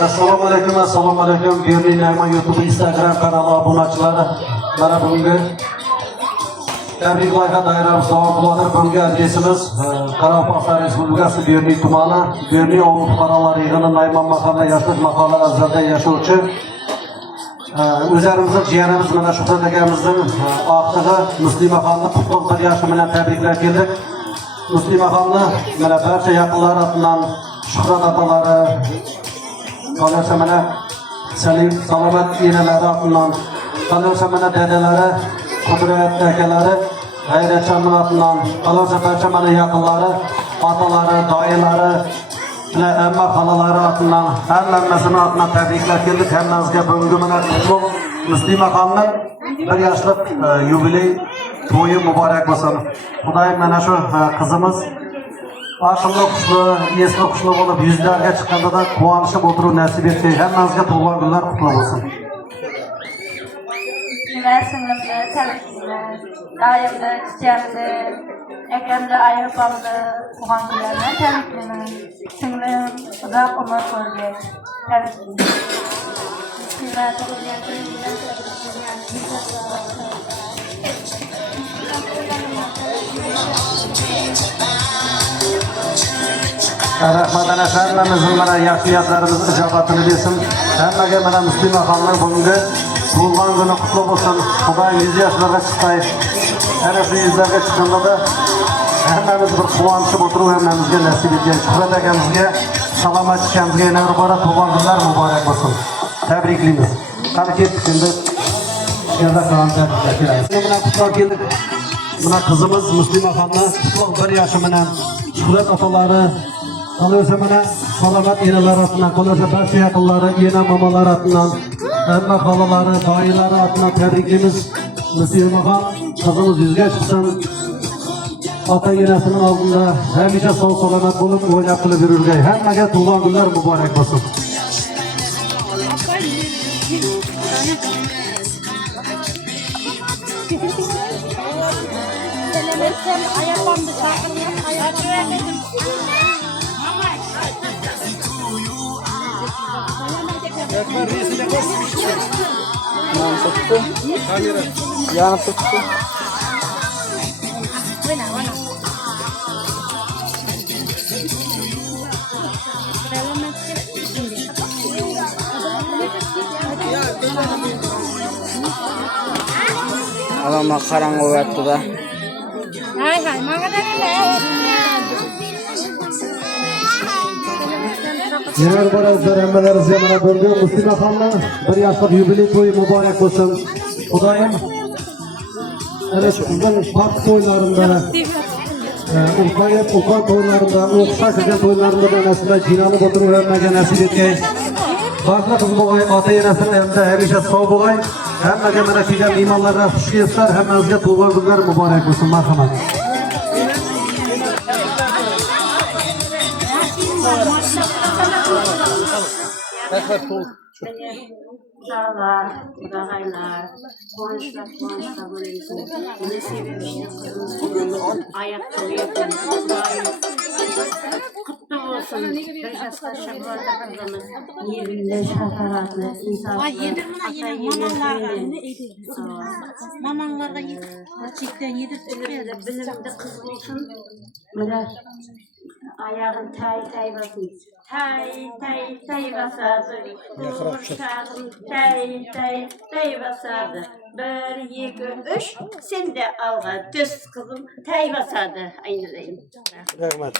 Assalomu alaykum. Berlin Nayman YouTube, Instagram kanali obunachilari. Mana bugungi tabrik loyiha doiramiz davom qiladir. Bugungi adresimiz Qoraqalpog'iston Respublikasi Berlin tumani, Berlin ovul fuqarolar yig'ini Nayman mahalla yoshlik mahalla azalda yashovchi o'zlarimizning jiyanimiz mana Shuhrat akamizning oqtig'i Muslimaxonni qutlug' bir yoshi bilan tabriklab keldik. Muslimaxonni mana barcha yaqinlari bilan Shuhrat otalari qolsa mana Salim salomat enalari bilan qolsa mana dadalari, Qudrat akalari, G'ayratjon bilan qolsa barcha mana yaqinlari, otalari, doyalari bilan amma xonalari bilan hammasini tabriklab keldik. Hammamizga bugungi mana qutlug' Muslimaxonni bir yoshlik yubiley to'yi muborak bo'lsin. Xudoyim mana shu qizimiz aqlli xushli, esli xushli bo'lib yuzlarga chiqqanda quvonishib o'tiruv nasib etsin. Hammamizga tug'ilgan kunlar qutlug' bo'lsin. Singlimni tabriklayman. Doimda chichamni, akamni ayolpamni tug'ilgan kunlarini tabriklayman. Singlim uzoq umr ko'rgay. Rahmat ana hammamizning mana yaxshiyatlarimiz ijobatini bersin. Hammaga mana Muslimaxonning bugungi tug'ilgan kuni qutlug' bo'lsin. Xudoy 100 yoshlarga chiqay. Ana shu yuzlarga chiqqanda hammamiz bir quvonishib o'tirib hammamizga nasib etgan Shuhrat akamizga, salomat chiqamizga yana bir bora tug'ilgan kunlar muborak bo'lsin. Tabriklaymiz. Qani ketdik endi. Mana qutlug' keldik. Mana qizimiz Muslimaxonni qutlug' bir yoshi bilan Shuhrat otalari qolsa mana salomat enalari bilan qolsa barcha yaqinlari, ena momalari bilan hamma xolalari, doyalari bilan tabriklaymiz. Muslimaxon qizimiz yuzga chiqsin. Ota enasining oldida hamisha sog' salomat bo'lib, o'ylab qilib yururgay. Hammaga tug'ilgan kunlar muborak bo'lsin. Ayaklarımda çarpıyorum, ayaklarımda. Yaklar reisine koşmuş. Yanım tuttu. Kamera. Yanım tuttu. Adamlar karanlık yaptı da. Hay, Yana bir azlar hammalaringizga mana bugungi Muslimaxonni bir yoshlik yubiley to'yi muborak bo'lsin. Xudoyim ana shu qizning part to'ylarida, ulkan to'ylarida, o'xshash kelgan to'ylarida nasibda jinalib o'tirib hammaga nasib etgay. Baxtli qiz bo'lgay, ota enasini hamda hamisha sog' bo'lgay. Hammaga mana kelgan mehmonlarga xush kelibsizlar. Hammangizga tug'ilgan kunlar muborak bo'lsin. Marhamat. Dağlar, dağaylar, konuşlar böylesin. Ne sebebiyle ayakta uyuyorsun, kutlu olsun. Beşasla şakarda kazanır. Yerinde şakaratlı insan. Ay yedirmene yine mamanlarga ne eydi? Mamanlarga çekten yedirtip bilimde kız olsun. Böyle ayağın tay basın. Tay basadı. Kuşağın tay basadı. 1, 2, 3. Sen de alga düz kızım tay basadı. Aynılayım. Rahmat.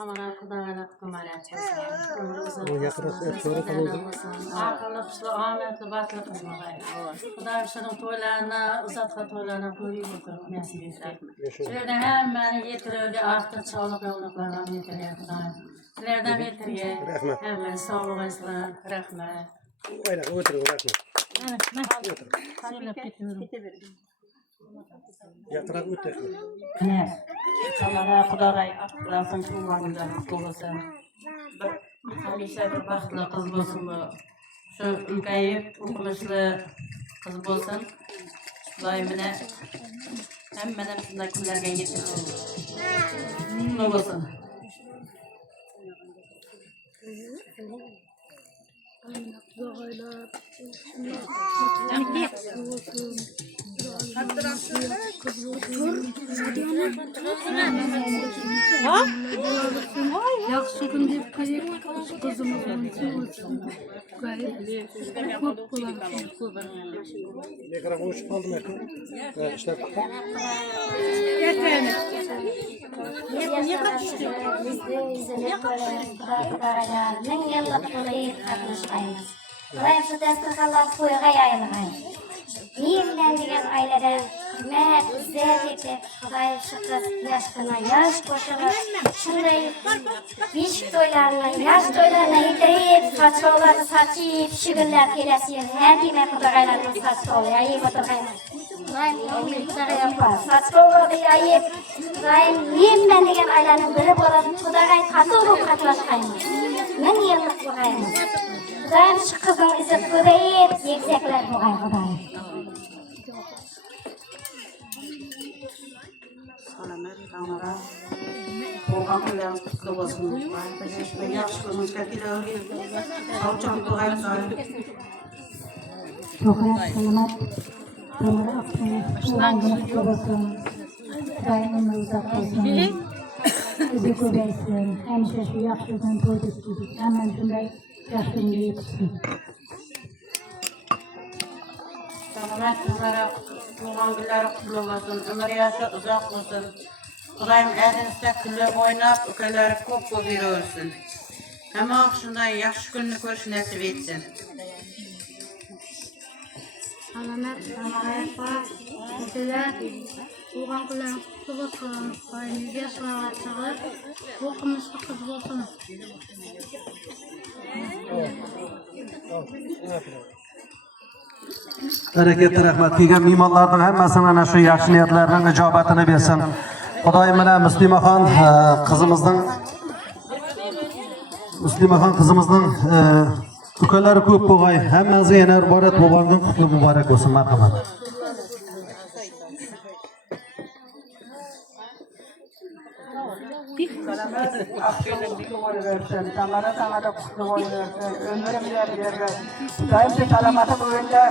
Amara Kudara Kumara. Akıllı kuşlu, ahmetli, batlı kızmağay. Kudar şunun toylarına, uzatlı toylarına koyuyor oturup nasip etler. Sizlerden hemen yetirirdi, artık çağlık yavrularına yetirir Kudar. Sizlerden yetirir, hemen sağlıklar, rahmet. Aynen, oturun, rahmet. Yatırak ötürün. Ne? Allah'a Kudar'a Rabbim kullanımda kutlu olsun. Hamisha bir baxtli qiz bo'lsin bu. Shu ulkayib, o'qimishli qiz bo'lsin. Xudoy meni hammadan shunday kunlarga yetkazsin. Ne olsun? Yaxşı gün dep kelek kızımızın olsun. Gayet көп bular. Ekran uçup aldım ekran. Ha, işte. Niyetlendiğin aileden hizmet, zevk edip, Kudayım şıkkız yaşkına yaş koşulur. Şunday beş toylarına, yaş toylarına yedirip, saçmalarını saçıp, şügünler kelesiyor. Her kime Kudaylarının saçma oluyor, ayıp oturayım. Saçmaları ayıp, Kudayım niyetlendiğin ailenin biri bulup, Kudayım katı olup katlaşkayım. Min yıllık buğayım. Kudayım şıkkızın izip köpeyip, yeksekler buğay Kudayım. Salamet kamera. Program bilen kutlu olsun. Ben yaxşı gününüz keltiren. Sağlık duayım sayın. Çok selamat. Ömür akşamı kutlu olsun. Daimim uzak olsun. Bizi köbeysin. Hemşe şu yaxşıdan toydu istedik. Hemen şunday yaxşını yetişsin. Salamet kamera. Program bilen kutlu olsun. Ömür yaşı uzak olsun. Kudayım elinizde küllü oynap, ülkeleri köp bir olsun. Hem akşamdan yaxşı gününü görüş nasip etsin. Salamet var. Sizler tuğan kulağın kutlu olsun. Ailenize sağlık çağır. Okumuşlu kız olsun. Bereketli rahmet kelgan mehmonlarning hammasini ana shu yaxshi niyatlarining ijobatini bersin. Xudoyim bilan Muslimaxon qizimizning ukalari ko'p bo'lg'ay. Hammangizga yana iborat bo'lgan kun qutlug' muborak bo'lsin. Marhamat. Akşenerlik oluversin, tamara kutlu oluversin, ömrümleri versin. Daimde salamatı boyunca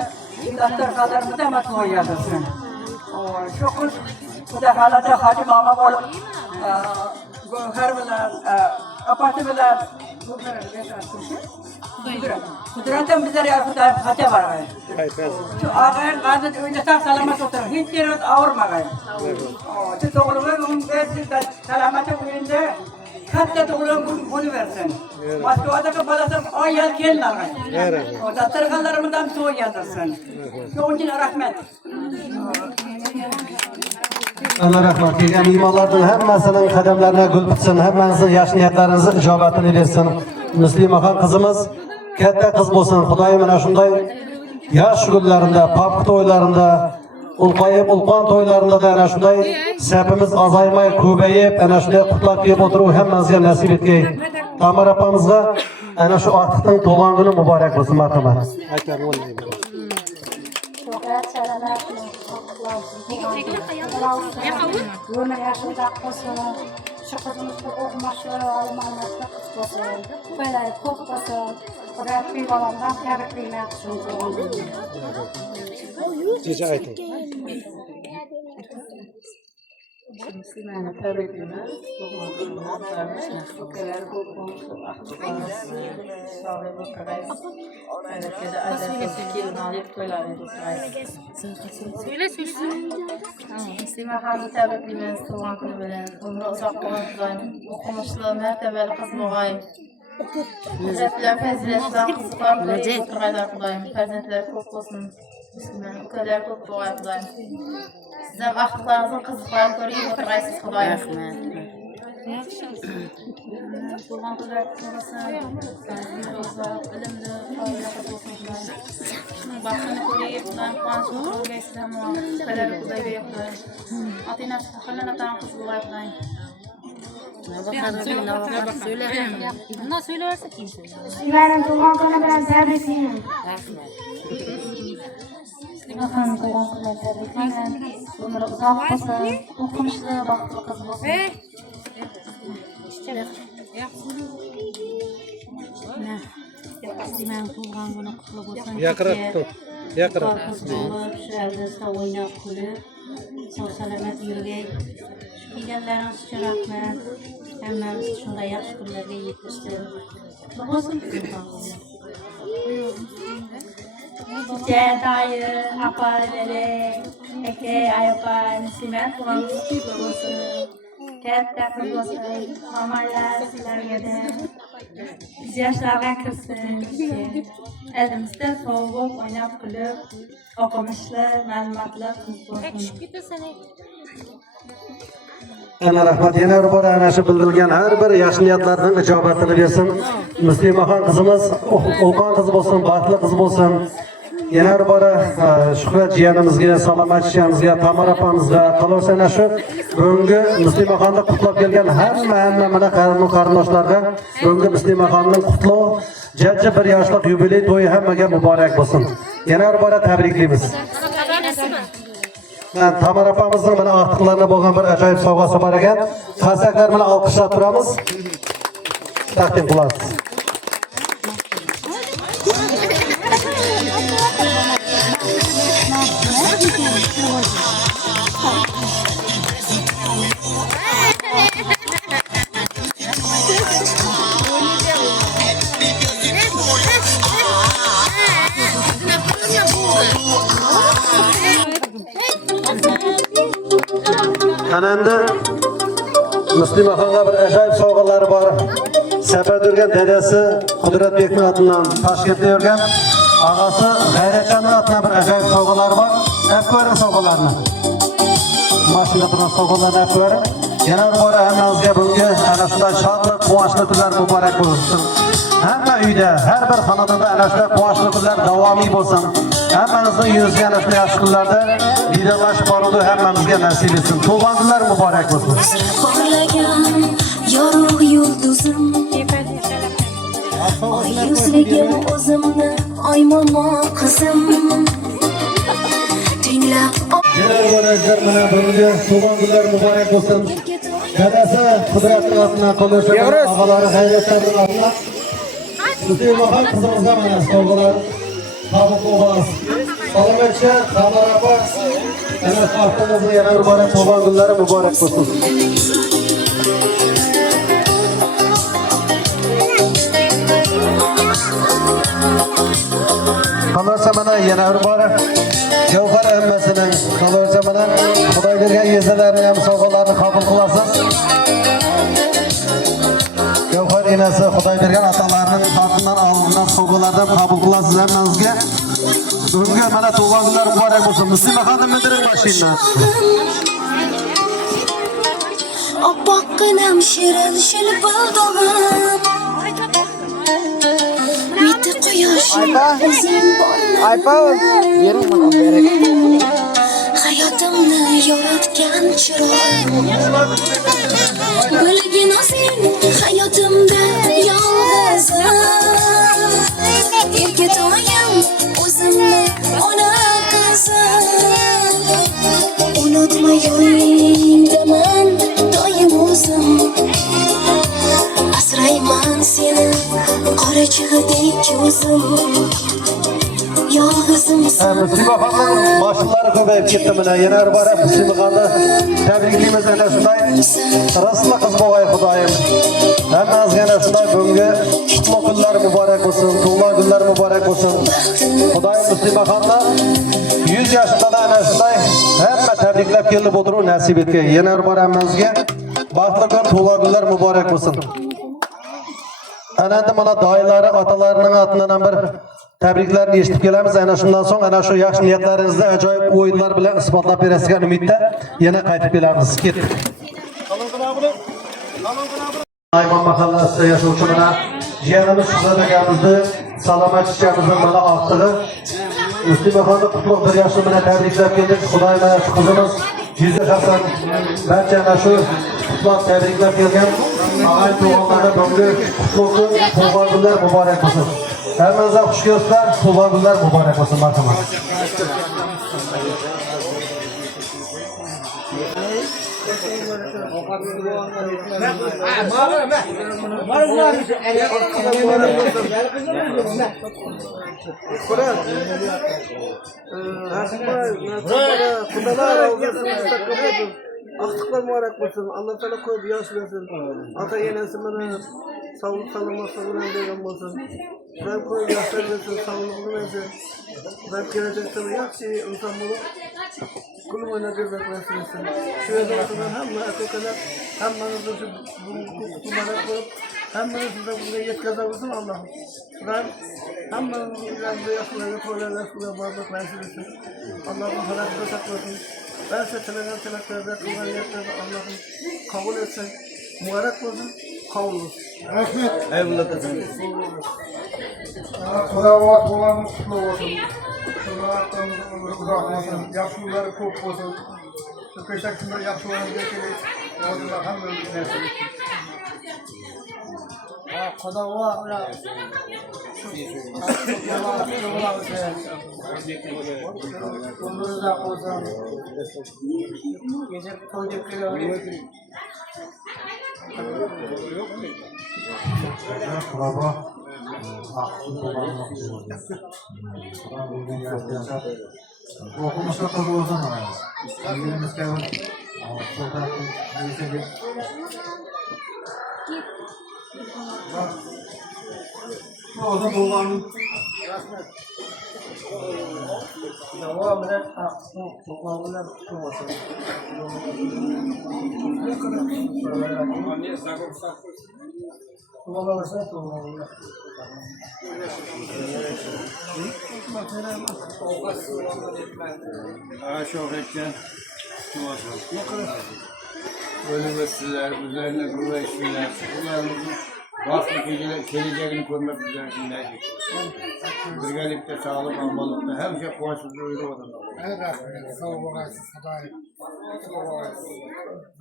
imdatlar kadarımı da matı yadırsın. Şükür, bu da halada Hacı Mama olup, her bilen, apatı bilen, Kudretten bizler yapıda hata var gayet. Şu ağabeyin gazet önce sağ salamat oturur. Hiç yeriniz ağırma gayet. Şu doğruluğu gün versin de salamatı boyunca hatta doğruluğu bunu versin. Moskva'daki balasın o yıl gelin gayet. O da tırganlarımdan soğuk yazırsın. Şu için rahmet. Allah rahmat kelgan mehmonlarning hammasining qadamlariga gul bitsin. Hammangizning yaxshi niyatlaringizni ijobatini bersin. Muslimaxon qizimiz katta qiz bo'lsin. Xudoyim mana shunday yosh kunlarida, pop to'ylarida, ulqayib ulqon to'ylarida da ana shunday sapimiz azaymay, ko'payib, ana shunday qutlab kelib o'tiruv hammamizga nasib etgay. Tamar opamizga ana shu ortiqning to'g'on kuni muborak bo'lsin. Marhamat. Ömür yaşında olsun, şu kızımızda okumaşları almanlıkta olsun, böyle çok olsun, Rabbim olandan tebriklemek için. Rica ettim. Müslümanı tebrikler. Ülkeler bu konuda akıllı, sağlıklı olacak. Ülkede ayrıca fikir alıp toylar edeceğiz. Müslümanı tebrikler. Soğan günü bilen, ömrü uzak olsun, okumuşlu, mertebeli kız boğay. Ücretler, faziletler, kızlar, kızlar, kudayım, faziletler çok olsun. Müslüman, ülkeler çok boğay kudayım. Sizden vakitlarınızın kızıklarını göreyim, oturgaysız kudayım. Soğan kızlar kurası, bilimli, fazla olsun kudayım. Şunun başını göreyim, kudayım, kuançını görgeysіз ama ülkeleri kuday beyim kudayım. Atıyla çıkılan atan kız boğay kudayım. Bundan söylerse kim söyler? Müslümanın doğum günü bilen tebrikleyin. Müslüman doğumlar tebrikler. Ömrü uzak olsun, okumuşlu, baktlı kız olsun. Ben tuğan günü kutlu olsun. Yakıra tutun. Yakıra. Kız olup, şu evde oynayıp kulüp, sağ salamet yürüyek. Gelleriniz için rahmet. Hemmemiz şunda yaxşı günlerge yetiştir. Olsun tuğan günü. Dayı, apa, dede, eke, ayapa, nisimen tuğan günü olsun. Katta kız olsun, mamaylar sizlerge de. Biz yaşlarga kirsin. Elimizde soğuk, oynayıp kulüp, okumuşlu, ma'lumotli kız olsun. Ana rahmat yana bir bor ana shu bildirilgan har bir yaxshi niyatlarning ijobatini bersin. Muslimaxon qizimiz o'qon qiz bo'lsin, baxtli qiz bo'lsin. Yana bir bor Shuhrat jiyanimizga, Salomat jiyanimizga, Tamar opamizga, qolsa ana shu bugungi Muslimaxonni qutlab kelgan hamma mana qarindoshlarga bugungi Muslimaxonning qutlov jajji bir yoshlik yubiley to'yi hammaga muborak bo'lsin. Yana bir bor tabriklaymiz. Ben Tamar opamizning mana ortiqlarida bo'lgan bir ajoyib sovg'asi bor ekan. Qarsaklar bilan olqishlab turamiz. Taqdim qilamiz. Ananda Muslimaxonga bir ajoyib sovg'alari bor. Safarda yurgan dadasi Qudratbekning atidan Toshkentda yurgan og'asi G'ayratjonning atidan bir ajoyib sovg'alari bor. Ko'ring sovg'alarni. Mashina turgan sovg'alarni ko'ring. Yana bir bor hammamizga bunga ana shunday shodlik, quvonchli kunlar muborak bo'lsin. Hamma uyda, har bir xonadonda ana shunday quvonchli kunlar davomiy bo'lsin. Hammamizning yuzga ana shunday yaxshi kunlarda liderlashib boruvdi hammamizga nasib etsin. Tug'ilgan kunlar muborak bo'lsin. Porlagan yorug' yulduzim, oy yuzligim o'zimni, oy momo qizim. Tinglab Yana bir mana bunga tug'ilgan kunlar muborak bo'lsin. Dadasi Qudratning atidan qolsa, og'alari G'ayratjonning atidan Muslimaxon qizimizga mana sovg'alar qabul qilamiz. Salomatcha, Tamar opa, ana haftamizning yana bir bor tug'ilgan kunlari muborak bo'lsin. Qolsa mana yana bir bor Javhar hammasining qolsa mana Xudoy bergan yezalarni ham sovg'alarni qabul qilasiz. Javhar enasi Xudoy bergan atalarning xatidan olingan sovg'alardan qabul qilasiz hammangizga. Bugunga mana tug'ilgan kunlar muborak bo'lsin. Muslimaxonni mindiring mashinani. oppoqqinam shirin shilbildog'im, bitta quyoshim o'zing bormi? Hayotimni yoritgan chiroq, bilgin o'zing hayotimda yolg'izim. Erkatoyim o'zimni ona qizim, unutma yo'lingdaman doim o'zim. Asrayman seni qora chig'idek ko'zim. Muslimaxonning mashhurlari ko'payib ketdi mana. Yana bir bor Muslimaxonni tabriklaymiz ana shunday. Rasli qiz bo'g'ay Xudoyim. Hammangizga ana shunday bugungi qutlug' kunlar muborak bo'lsin, tug'ilgan kunlar muborak bo'lsin. Xudoyim Muslimaxonni 100 yoshida ana shunday hamma tabriklab kelib o'tiruv nasib etgan. Yana bir bor hammangizga baxtli kun, tug'ilgan kunlar muborak bo'lsin. Ana endi mana doyilari, otalarining atidan bir tabriklarni eshitib kelamiz. Ana shundan so'ng ana shu yaxshi niyatlaringizni ajoyib o'yinlar bilan isbotlab berasiz degan umidda yana qaytib kelamiz. Ketdik. Aymon mahallasida yashovchi mana jiyanimiz Shuhrat akamizni, Salomat jiyanimizning mana ortig'i Muslimaxonni qutlug' bir yoshli bilan tabriklab keldik. Xudoy mana shu qizimiz 100 yoshdan barcha ana shu qutlug' tabriklab kelgan og'ay to'g'onlarga bugungi qutlug' kun, tug'ilgan kunlar muborak bo'lsin. Hammangizga xush kelibsizlar, tug'ilgan kunlar muborak bo'lsin, marhamat. Aktıklar mübarek olsun. Allah sana koyup yaş versin. Ata yenesi bana sağlık sağlamak sağlık versin olsun. Ben koyup yaşlar versin, sağlık versin. Ben gelecekte yaxshi insan bulup kulübüne gözet versin. Şu yazılarından hem akıllılar hem manızı bu kutulara koyup hem manızı da buraya yetkazabilirsin Allah'ım. Ben hem manızı yaşlarına koyular yaşlarına varlık versin. Allah'ım halakta saklasın. Ben size telefon telefonu kılgan yerlerde Allah'ım kabul etsen mübarek olsun, kabul olsun. Eyvallah efendim. Xudovat bo'lamiz, qutlug' bo'lsin. Xudovatlarimiz umri uzoq bo'lsin, yaxshilari ko'p bo'lsin. Shu kechagi kunda yaxshilarga kelib, Alloh hammaga nasib etsin. Xudovat ular umri uzoq bo'lsin. Gece koyduk kelaverdik. Okumuşta tabi o zaman. İngilizce var. O da bulmanın. Devam eder. Kullanımlar olmasın. Kullanılırsa kullanılır. Şöhretken bölümesizler, üzerine güveçliler, bunlarımızın vakti geleceğini görmek üzere birlikte sağlık almalıkta her şey kuvansız duyuru odanda. Evet, rahmet. Sağ olasın.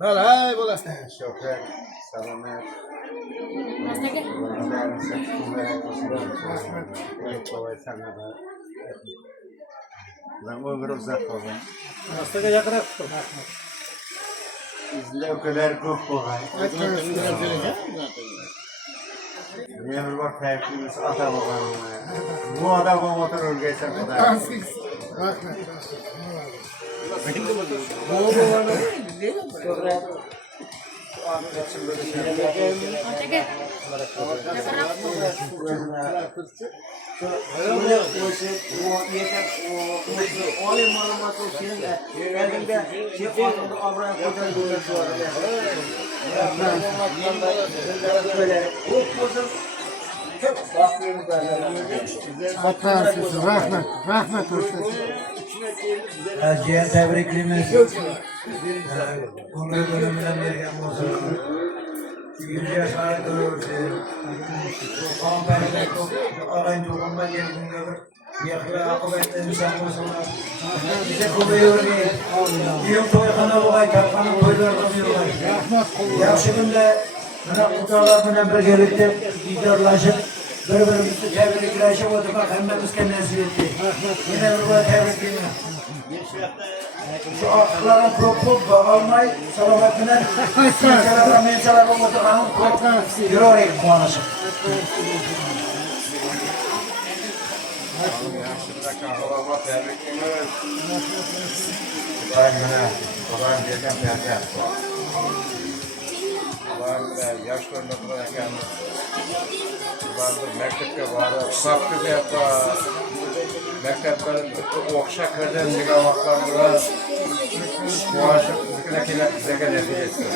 Hey bulasın. Şöhret, selamet. Ben ömür uzak olayım. Hastaga yaqinroq tur. İzle o kadar çok kolay. Memur var kayıplısı ata babanım. Bu adamı motor geçer kadar. Rahmet. Rahmet olsun. Cihan tebriklerimiz. Umre bölümünden bergen olsun. 100 yaşına doğrusu. Komperle ağayın toplumda geldiğinde bir yakıra akıbetle insan olsun. Bize kovuyor ki yıl toykana olay, kalkanın toylarına bir olay. Yaxşı günde muhtarlar bilen birgelikte liderlaşıp birbirimizi tebrikleşip oturmak hemmemizke nasip etti. Yine bir tebrikliyim. Şu akılların çok bağalmayı salametine sinselerle menselerle oturmanın çok yürüyerek kuanışı. Yaşlarında bırakan vardır, mektepte vardır, sapkı yapar, mekteplerin okşa kırdım ligavaklarına muaşık zeka nefret etsin.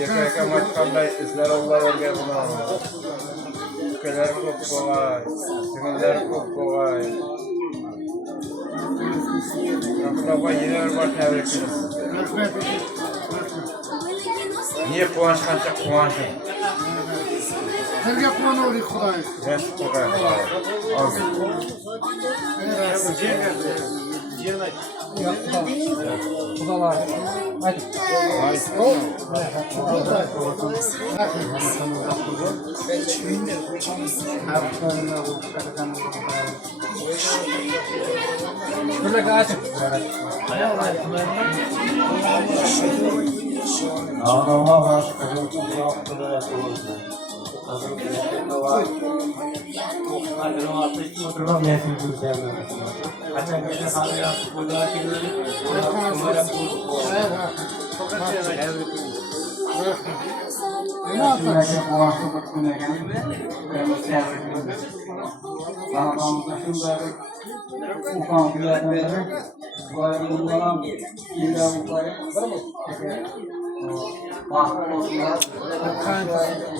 Yeterken maçkanday izler onlar oraya bunu alır. Ülkeler çok kolay, sınırlar çok kolay. Akraba yine var tebrik edin. Niye kuvanç kanca kuvançım? Herge kuvan olayım Xudoy. Ben Xudoy. Amin.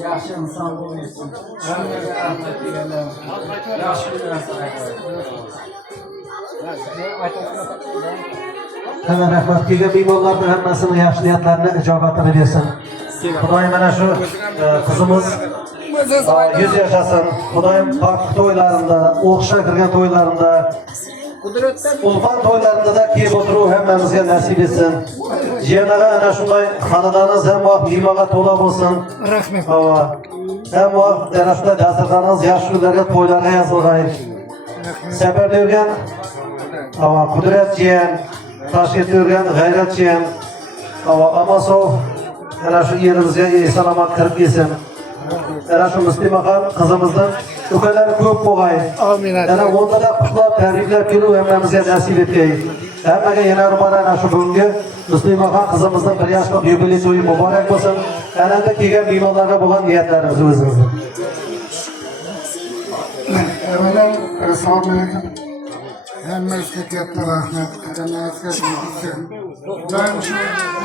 Yaxshi inson bo'lsin. Hammaga rahmat beraman. Yaxshi Hamma rahmat kelgan bemorlarning hammasini yaxshi niyatlarini ijobatini bersin. Xudoyim mana shu qizimiz 100 yashasin. Xudoyim farqli to'ylarida, o'xsha kirgan to'ylarida, ulfan to'ylarida kelib o'tiruv hammamizga nasib etsin. Jiyanlari ana shunday xonadonimiz ham vaqt limaga to'la bo'lsin. Rahmat. Ham vaqt ana shunday dasturxoningiz yaxshi kunlarga to'ylarga yozilg'ay. Safarda yurgan Qudrat jiyan, Toshkentda yurgan G'ayrat jiyan, Amasov ana shu yerimizga salomat kirib kelsin. Ana shu Muslimaxon qizimizning ukalari ko'p bo'lg'ay. Amin. Ana o'rtada qutlab, tabriklab kelib hammamizga nasib etgay. Hammaga yana bir ana shu bugungi Muslimaxon qizimizning 1 yoshlik yubiley to'yi muborak bo'lsin. Ananda kelgan bemorlarga bo'lgan niyatlarimiz o'zimizning. Assalomu alaykum. Hammasiga katta rahmat. Hammasiga shukr. Doim shu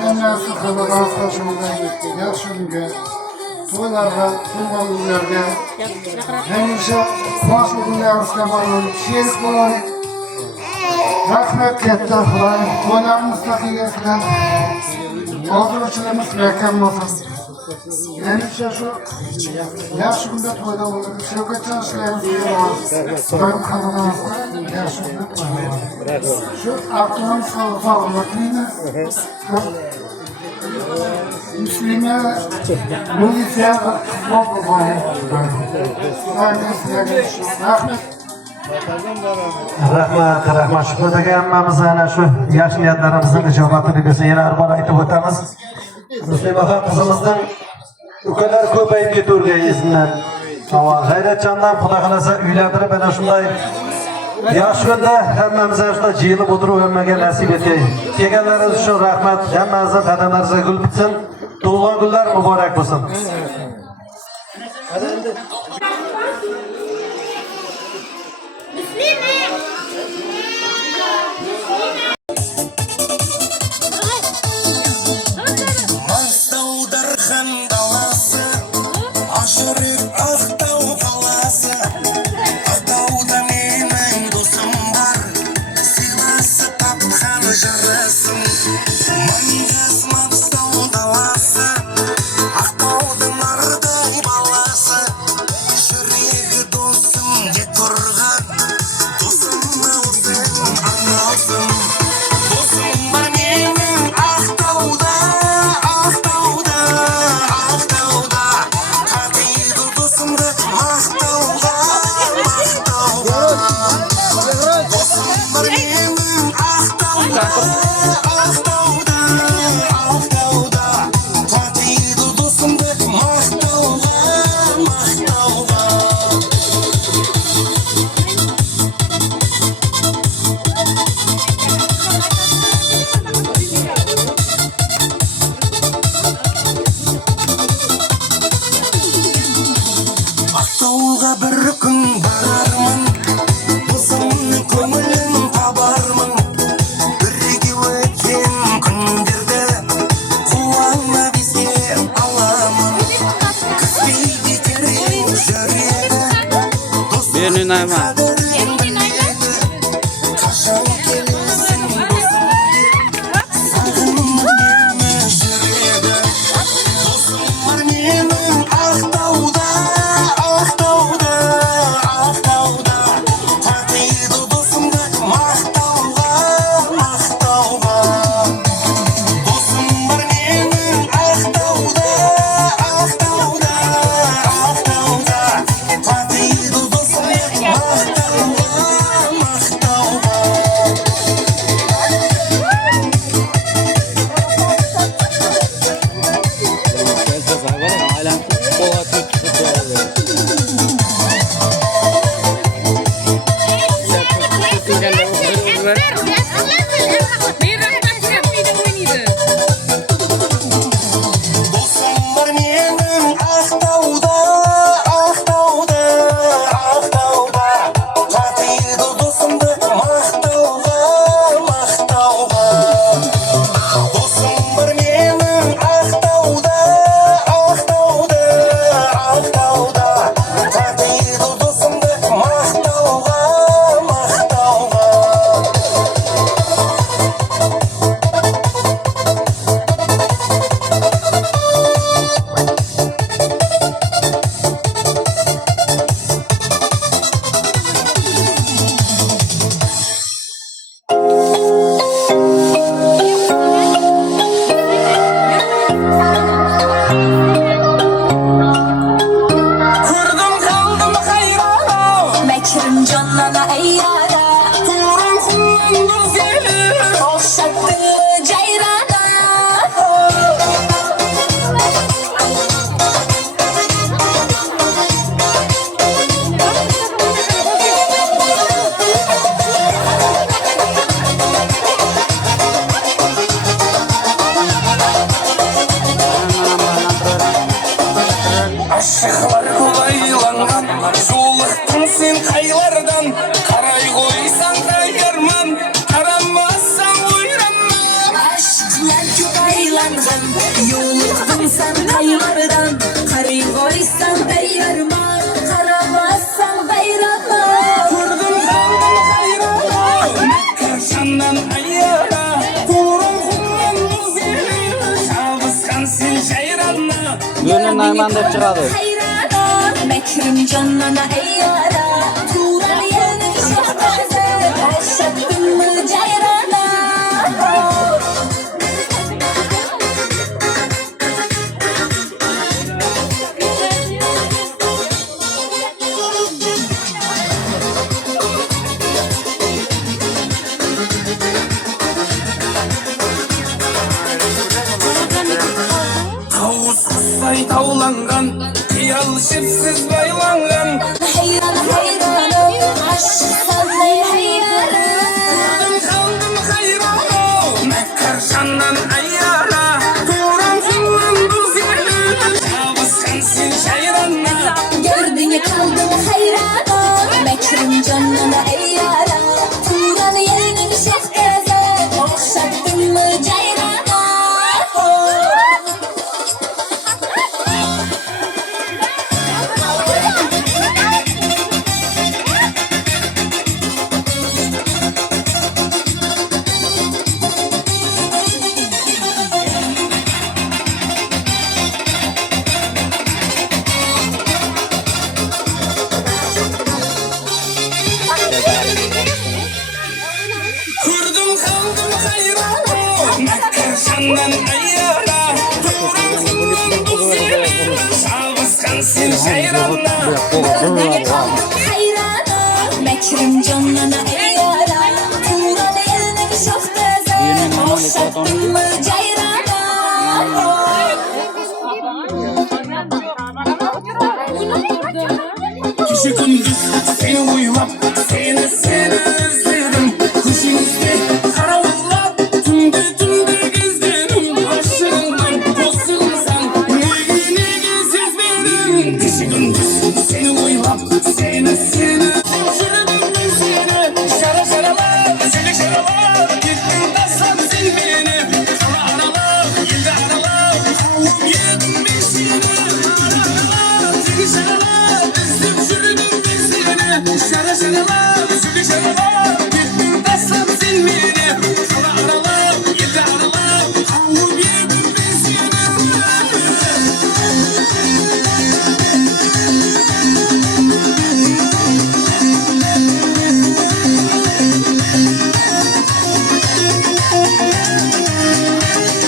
hammasi xabar shunday yaxshi kunga, to'ylarga, tug'ilganlarga hamisha boshli kunlarimizga bo'lib, sherik bo'laylik. Rahmat katta Xudoy. To'ylarimiz taqiyasidan hozirchilarimiz yakam bo'lsin. Hamisha shu yaxshi kunda to'yda bo'lib, shavkatchan ishlaymiz. Doim xabarimizga yaxshi kunda to'yda. Shu aqlim sog'lomligini Muslima militsiya Rahmat. Shukrdagi hammamiz ana shu yaxshi niyatlarimizning ijobatini bersin. Yana bir bor aytib o'tamiz. Muslimaxon qizimizning ukalari ko'payib ketavergan izidan. G'ayratjondan xudo xolasa uylantirib ana shunday yaxshi kunda hammamiz shunday jiyilib o'tirib hammaga nasib etay. Kelganlaringiz uchun rahmat. Hammamizning qadamlaringizga gul bitsin. Tug'ilgan kunlar muborak bo'lsin. yandım Yoğuldum sen aylardan Karı koysan beyrama Karamazsan bayrama Kurdum kaldım hayrana Karşandan ayyara Kurun kullan buzeli Şavıskan sil şayranla Gönül Nayman dep çıkadı. Hayrana Mekrim canlana eyyara Turan yerini şehbazı Başlattın mı cayrana Tavus kuşsay tavlangan Kıyal şipsiz baylangan Hayran hayranım Aşk sallay hayranım Kaldım hayrana Mekkarşandan ayyara Kurun kullan buzeli Şavıskan sil şayranla Gördüğüne kaldım hayranım Mekrim canlına eyyara Turan yerinin şefkaze Başlattın mı cayrana Kurdum kaldım hayrana Mekkarşandan ayyara Kurun kullan buzeli Şavıskan sil şayranla Gördüğüne kaldım hayranım Mekrim canlına eyyara Turan yerinin şefkaze Başlattın mı cayrana Gece gündüz seni uylap seni özledim Kuşinizde karavullar tümde gezdim Başımdan bozulsan nege siz benim Gece gündüz seni uylap seni Şırdım ben seni şara şaralar şöyle şaralar Gittin tasan sen beni Sana aralar yılda aralar Yedim ben seni aralar seni şaralar Özlem şırdım ben seni şara şaralar şöyle şaralar Gittin tasan sen beni Sana aralar yılda aralar Yedim ben seni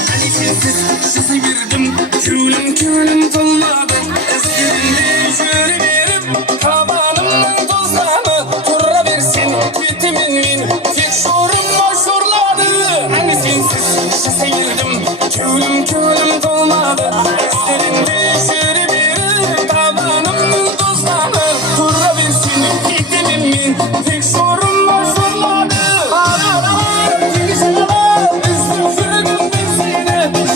Hani sensiz şası girdim Külüm dolmadı Eskimde şöyle verim Kabanımın tozlarını Turra versin vitamin min Tek şorum boşurladı Hani sensiz şası girdim Külüm dolmadı Eskimde şöyle verim Kabanımın tozlarını Turra versin vitamin min Tek şorum boşurladı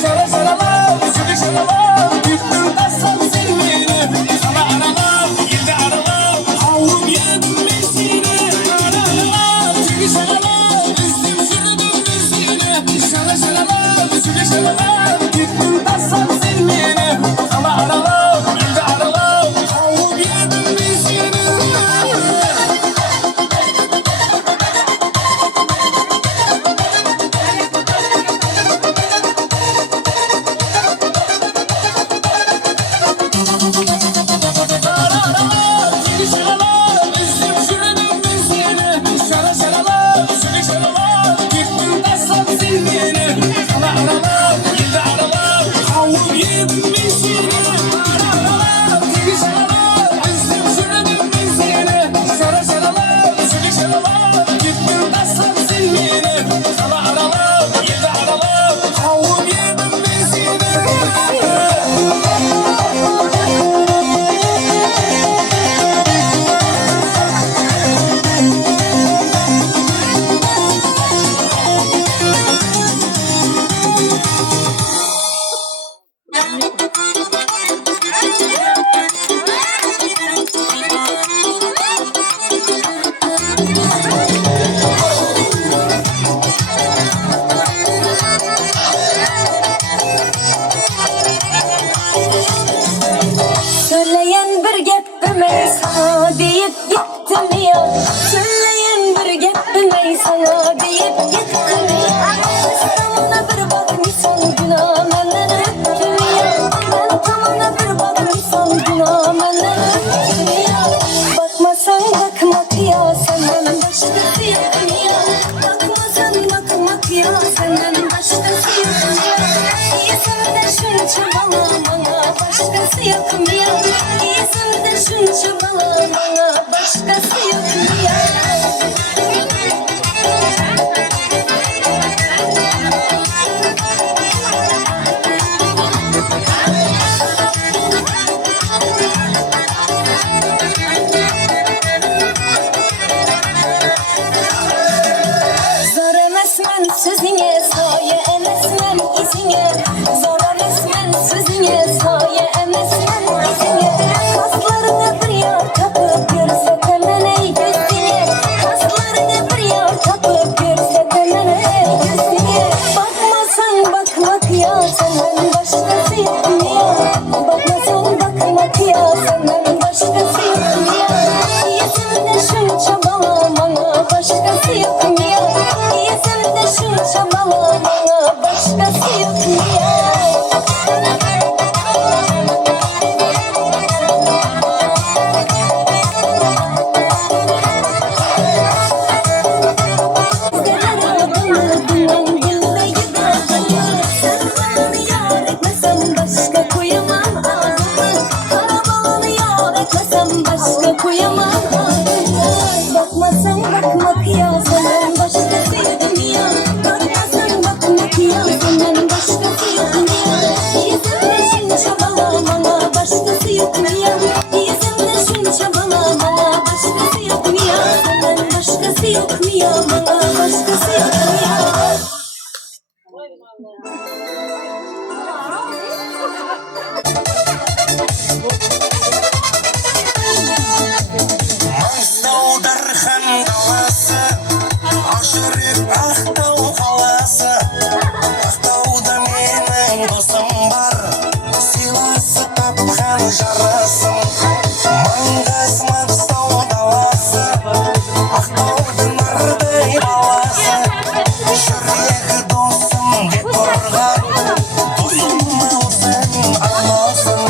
Şara şaralar, şöyle şaralar Gittin tasan sen beni Sana aralar, yılda aralar Havlum yedim ben seni Aralar, şöyle şaralar Üzdüm sürdüm ben seni Şara şaralar, şöyle şaralar Gittin tasan sen beni Sana aralar deyip gittim ya. Söyleyen bir gep bilmey sana deyip gittim ya. Tamına bir bakmışsan günah menden öptüm ya. Ben tamına bir bakmışsan günah menden öptüm ya. Bakmasan bakmak ya senden başkası yok ya. Bakmasan bakmak ya senden başkası yok ya. İyisini de şunca bana bana başkası yok mu ya? İyisini de şunca bana bana başkası yok mu ya? Zor emesmen sözüne saye emesmen izine. Zor emesmen sözüne saye emesmen izine. Kaslarını bir yar tapıp görse hemen ey gözüne. Kaslarını bir yar tapıp görse hemen ey gözüne. Bakmasan bakmak ya senden başkası yok mu ya? Bakmasan bakmak ya senden başkası yok mu ya? İyisinde şunca bana bana başkası yok mu ya? İyisinde şunca bana bana başkası yok mu ya? Başka koyamam ağzımı. Karabalanı yar etmesem başka koyamam ağzımı. Bakmasan bakmak ya senden başkası yok mu ya? Bakmasan bakmak ya senden başkası yok mu ya? İyisinde şunca bana bana başkası yok mu ya? İyisinde şunca bana bana başkası yok mu ya? Senden başkası yok mu ya? Bana başkası yok mu ya? Mangistau Darхан қаласы, Ақжүрек Ақтау қаласы. Ақтауда менің досым бар, сыйласы тапқан жарасым. Маңғаз Маңғыстау даласы, Ақтаудың нардай баласы. Жүрегі досым деп тұрған, досым досың арналсын.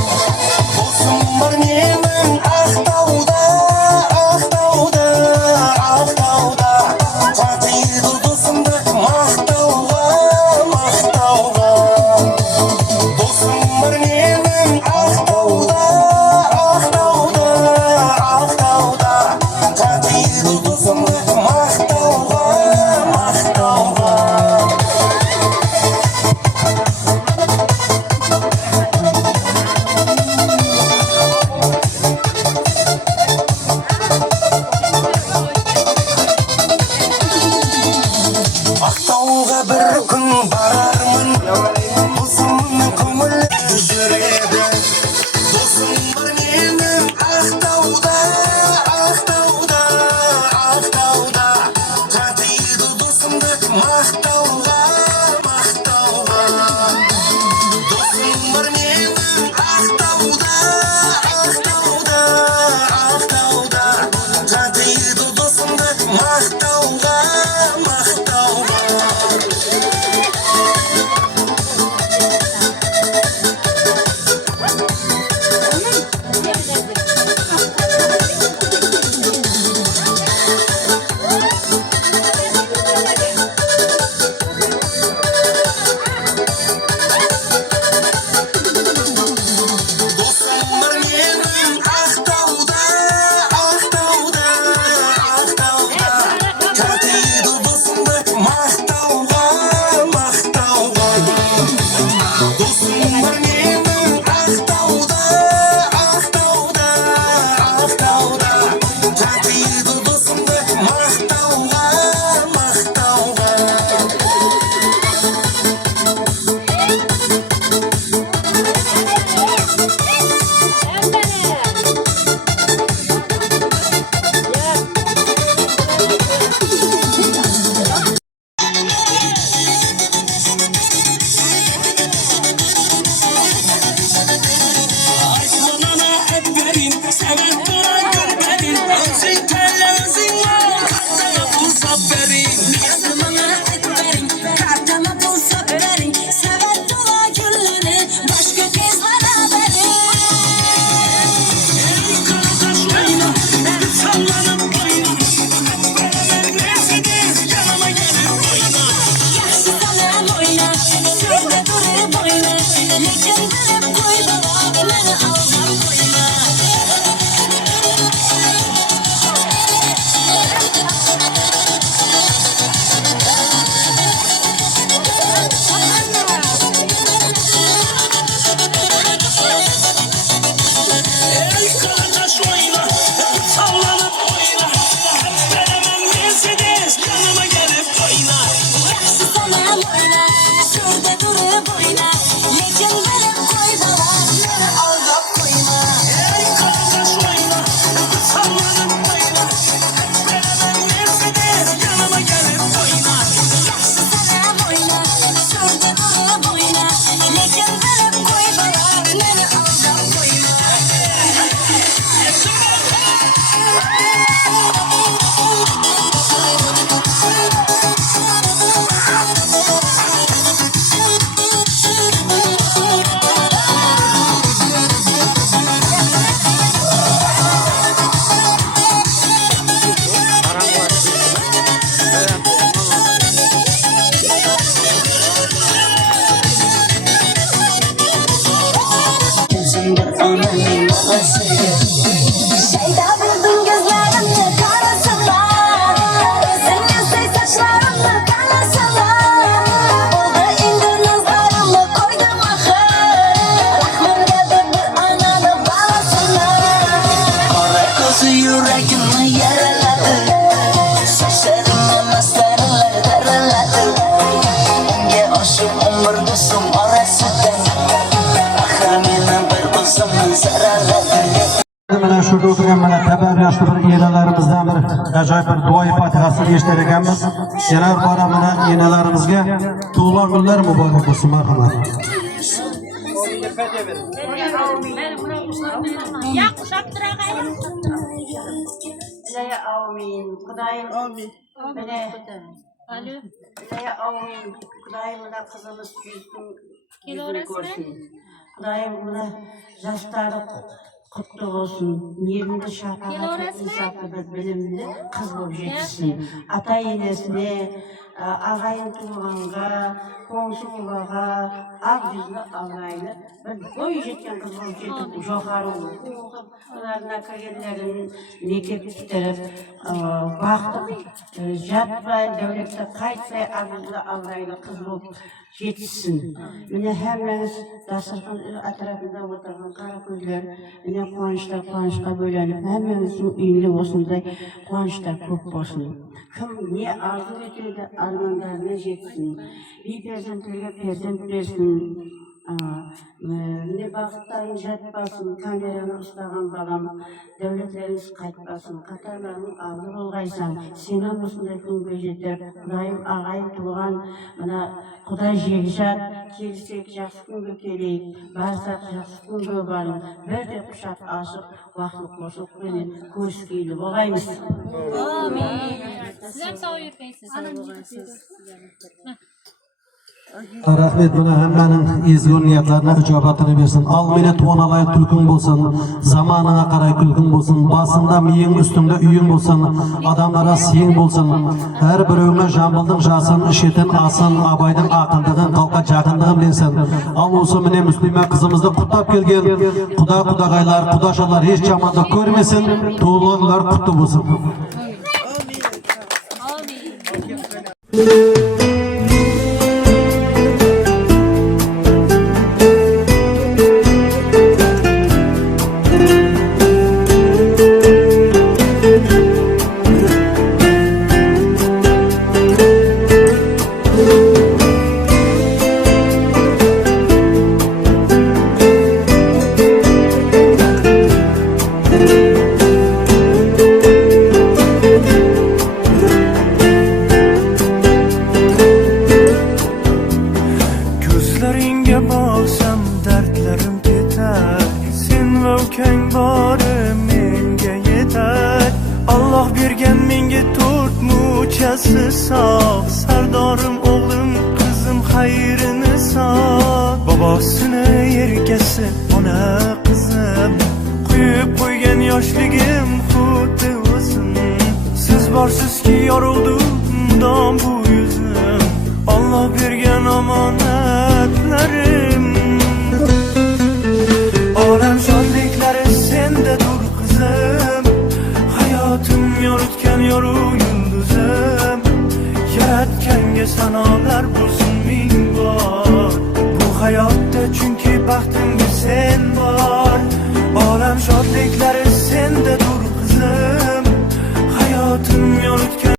Досым бар менің Ақтауда, Ақтауда, Ақтауда. Қатыйды досымды мақтауға, мақтауға. sevgi Şeyda bildim gözlerimni karasana Sen yüzey saçlarımni kanasana Oldu indi nazarımni koydum ahir Rahmim dedi bir ananı balasana Kara ko'zi yurakimni yaraladi Sochlarimni mastarlar daraladi Unga oshib umr do'stim orasidan Axir meni bir o'zimni zararladi Mana şurada o'tirgan mana tabar yoshli bir enalarimizdan bir ajoyib bir duoyi fatihasini eshitar ekanmiz. Yana bora mana enalarimizga tug'ilgan kunlar muborak bo'lsin, marhamat. İlahi amin. Kudayım amin. İlahi amin. Kudayım buna kızımız yüzünü görsün. Kudayım buna yaşları kutlu olsun. Yerinde şafakat, insaflı, bilimli kız bulup yetişsin. Ata enesine, ağayın tuğanға, komşuğaға, ақ yüzlü ağaylı bir boy жеткен kız bulup жетip жоғары оқып, оларына кіргендерін мектеп бітіріп, бақтып, жатпай, дәулетті қайтпай, ақ yüzlü ağaylı kız bulup жетсін. Міне әммеңіз дастархан атрапында отырған қара көздер, міне қуанышқа бөленіп, әммеңіздің үйінде осындай қуаныштар көп болсын. Кім не арзу етеді, армандарына жетсін. Bir перзенттерге перзент берсін. Ne бақыттарың жатпасын, камераны ұстаған балам, дәулеттеріңіз қайтпасын, қатарларың алды болғайсан, сенің осындай күнге жетер, Құдайым ағайын туған, мына Құдай жегжат, келсек жақсы күнге келейік, барсақ жақсы күнге барып, бірде құшақ ашып, уақыт қосып қоймен көріскейлі болғаймыз. Amin. Sizler sağ yürüyesiz. Rahmet buna hammaning ezgu niyatlarini ijobatini bersin. Al meni to'nalay tulkun bo'lsin, zamoningga qaray kulkun bo'lsin, bosimda miying ustimda uying bo'lsin, odamlara siying bo'lsin. Har birovni jambilding jasin, ishetin asin, abayding aqildig'in, xalqqa jaqindig'im desin. Al o'sha meni muslima qizimizni qutlab kelgan qudag'aylar, qudashalar hech chamanda ko'rmasin, to'g'rilar qutli bo'lsin. Sağ, sardarım oğlum, kızım hayrını sağ. Babasını yerkesi, ona kızım, kuyup koygan yoshligim xuddi o'zim. Siz borsiz ki yoruldum, mudom bu yüzüm, Allah bergan omonatlarim. Olam shodliklari sendadur qizim, hayotim yoritgan yorug' yulduzim. Yaratganga sanolar bo'lsin ming bor.